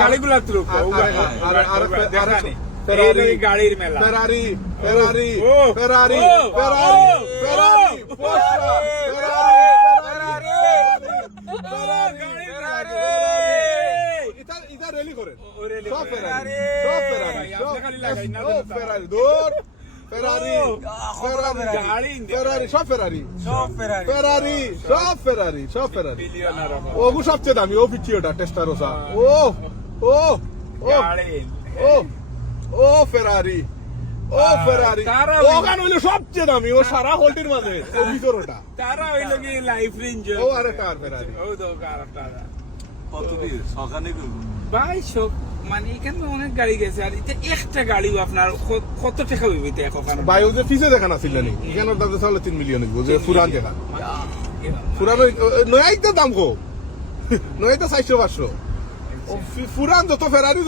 গাড়িগুলা তুলো ফেরারি গাড়ির মেলা ফেরারি ফেরারি ফেরারি ফেরারি ফেরারি এটা রেলি করেন সব ফেরারি সব ফেরারি সব ফেরারি দূর ফেরারি ফেরারি ফেরারি সব ফেরারি ফেরারি সব ফেরারি সব ফেরারি ওগু সবচেয়ে দামি ও পিচ্ছি ওটা টেস্টারোসা ও ও ও ও ও ফেরারি ও ফেরারি ওখান হইলো সবচেয়ে দামি ও সারা হোল্ডের মাঝে ও ভিতর ওটা তারা হইলো কি লাইফ রেঞ্জ ও আরেকটা আর ফেরারি ও তো আরেকটা কত দিয়ে সকালে ভাই সব মানে এখানে অনেক গাড়ি গেছে আর এটা একটা গাড়ি আপনার কত টাকা হইবে এটা এখন ভাই ও যে ফিসে দেখা নাছিল নি এখানে দাম তাহলে 3 মিলিয়ন হইব যে পুরান দেখা পুরান নয়াইতে দাম কো নয়াইতে 400 500 পুরান যত ফেরারি